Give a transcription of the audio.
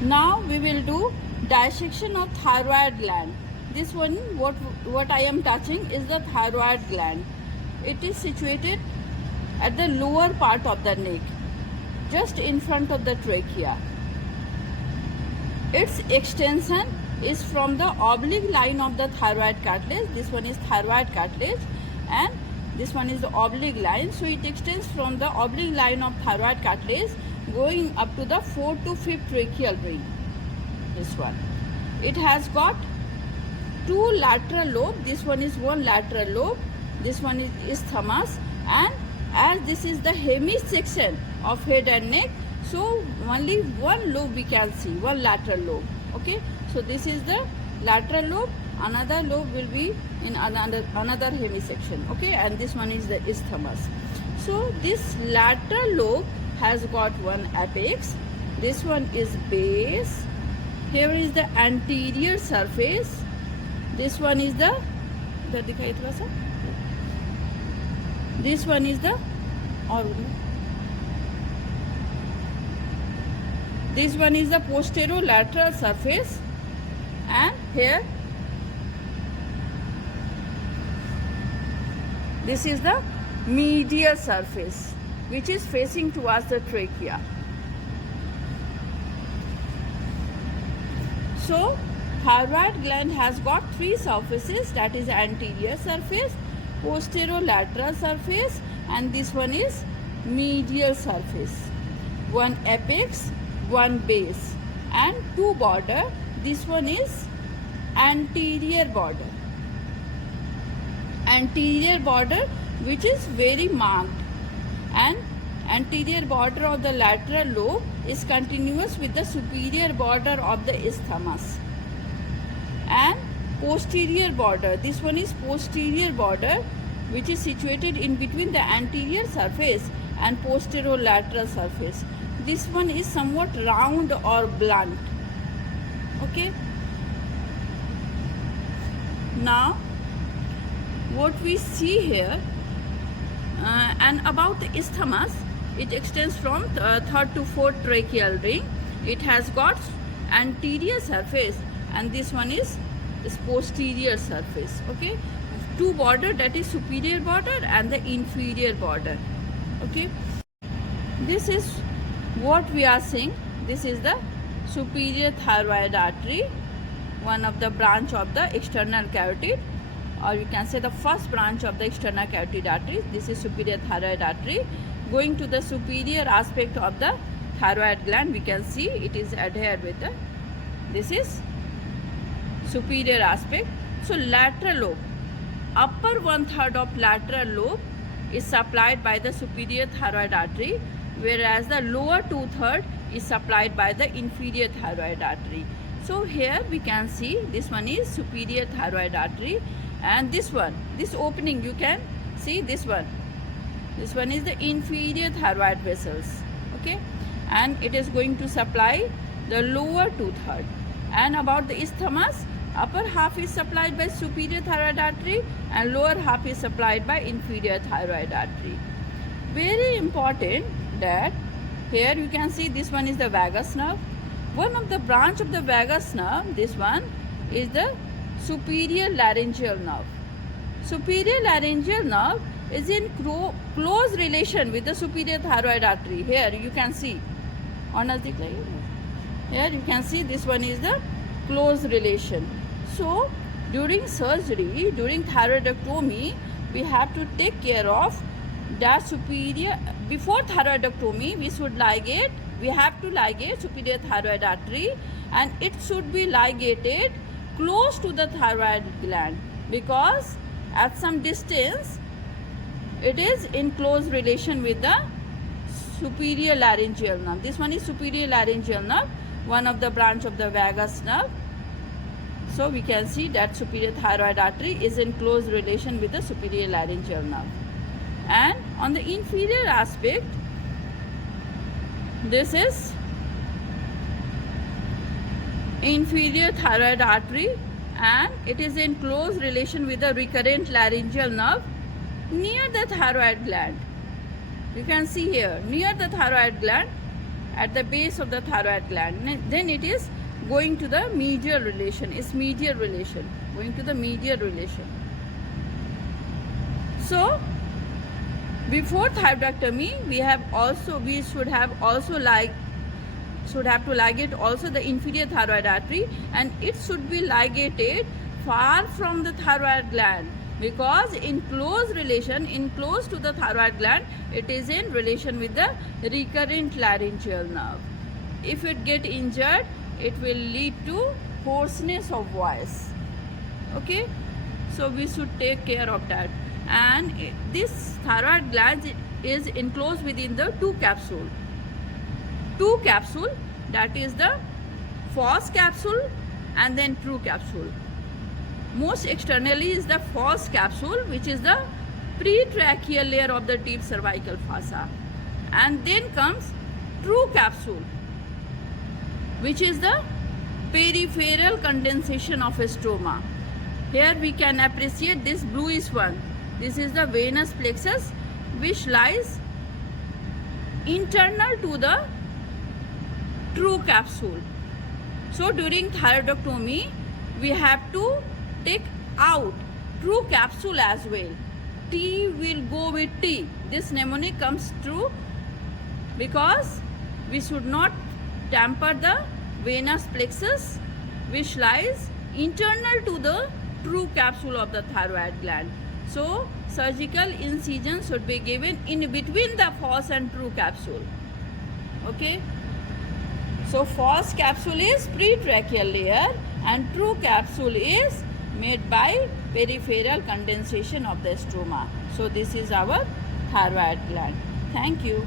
Now we will do dissection of thyroid gland. This one, what I am touching is the thyroid gland. It is situated at the lower part of the neck, just in front of the trachea. Its extension is from the oblique line of the thyroid cartilage. This one is thyroid cartilage and this one is the oblique line. So it extends from the oblique line of thyroid cartilage going up to the 4th to 5th tracheal ring. This one. It has got two lateral lobes. This one is one lateral lobe. This one is isthmus, and as this is the hemisection of head and neck, so only one lobe we can see, one lateral lobe. Okay, so this is the lateral lobe, another lobe will be in another hemisection. Okay, and this one is the isthmus. So this lateral lobe has got one apex, this one is base, here is the anterior surface, this one is the this one is the this one is the posterolateral surface, and here this is the medial surface which is facing towards the trachea. So thyroid gland has got three surfaces, that is anterior surface, posterolateral surface, and this one is medial surface. One apex, one base, and two border. This one is anterior border. Anterior border which is very marked, and anterior border of the lateral lobe is continuous with the superior border of the isthmus. And posterior border, this one is posterior border which is situated in between the anterior surface and posterolateral surface. This one is somewhat round or blunt. Okay, now what we see here, and about the isthmus, it extends from 3rd to 4th tracheal ring. It has got anterior surface, and this one is posterior surface. Okay, two border, that is superior border and the inferior border. Okay, this is what we are seeing. This is the superior thyroid artery, one of the branch of the external carotid, or you can say the first branch of the external carotid artery. This is superior thyroid artery going to the superior aspect of the thyroid gland. We can see it is adhered with the, this is superior aspect. So lateral lobe, upper 1/3 of lateral lobe is supplied by the superior thyroid artery, whereas the lower 2/3 is supplied by the inferior thyroid artery. So here we can see this one is superior thyroid artery, and this one, this opening you can see, this one is the inferior thyroid vessels. Okay, and it is going to supply the lower 2/3. And about the isthmus, upper half is supplied by superior thyroid artery and lower half is supplied by inferior thyroid artery. Very important that here you can see this one is the vagus nerve. One of the branch of the vagus nerve, this one is the superior laryngeal nerve. Superior laryngeal nerve is in close relation with the superior thyroid artery. Here you can see, here you can see this one is the close relation. So during surgery, during thyroidectomy, we have to take care of that superior. Before thyroidectomy, we have to ligate superior thyroid artery, and it should be ligated close to the thyroid gland, because at some distance it is in close relation with the superior laryngeal nerve. This one is superior laryngeal nerve, one of the branch of the vagus nerve. So we can see that superior thyroid artery is in close relation with the superior laryngeal nerve. And on the inferior aspect, this is inferior thyroid artery, and it is in close relation with the recurrent laryngeal nerve near the thyroid gland. You can see here, near the thyroid gland, at the base of the thyroid gland. Then it is going to the medial relation. It's medial relation, going to the medial relation. So before thyroidectomy, we should have to ligate also the inferior thyroid artery, and it should be ligated far from the thyroid gland, because in close to the thyroid gland, it is in relation with the recurrent laryngeal nerve. If it get injured, it will lead to hoarseness of voice. Okay, so we should take care of that. And this thyroid gland is enclosed within the two capsule, that is the false capsule and then true capsule. Most externally is the false capsule, which is the pretracheal layer of the deep cervical fossa, and then comes true capsule, which is the peripheral condensation of a stroma. Here we can appreciate this bluish one. This is the venous plexus, which lies internal to the true capsule. So during thyroidectomy, we have to take out true capsule as well. T will go with T. This mnemonic comes true because we should not tamper the venous plexus, which lies internal to the true capsule of the thyroid gland. So surgical incision should be given in between the false and true capsule. Okay. So false capsule is pretracheal layer and true capsule is made by peripheral condensation of the stroma. So this is our thyroid gland. Thank you.